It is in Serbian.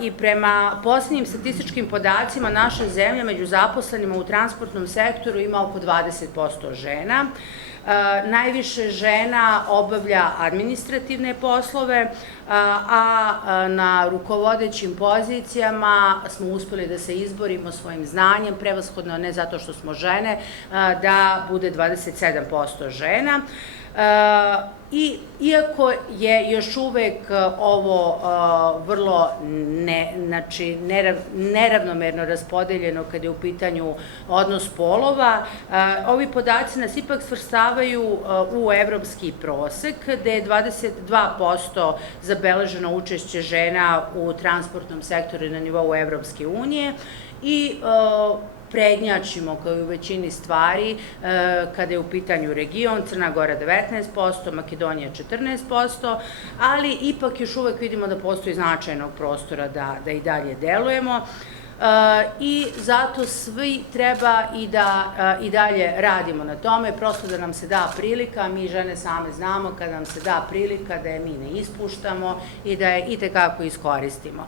I prema posljednjim statističkim podacima naša zemlja među zaposlenima u transportnom sektoru ima oko 20% žena. Najviše žena obavlja administrativne poslove, a na rukovodećim pozicijama smo uspeli da se izborimo svojim znanjem, prevashodno ne zato što smo žene, da bude 27% žena. I iako je još uvek ovo vrlo neravnomerno raspodeljeno kada je u pitanju odnos polova, ovi podaci nas ipak svrstavaju u evropski prosek, gde je 22% zabeleženo učešće žena u transportnom sektoru na nivou Evropske unije i prednjačimo kao i u većini stvari kada je u pitanju region, Crna Gora 19%, Makedonija 14%, ali ipak još uvek vidimo da postoji značajnog prostora da i dalje delujemo i zato svi treba i dalje radimo na tome, prosto da nam se da prilika, mi žene same znamo kada nam se da prilika da je mi ne ispuštamo i da je itekako iskoristimo.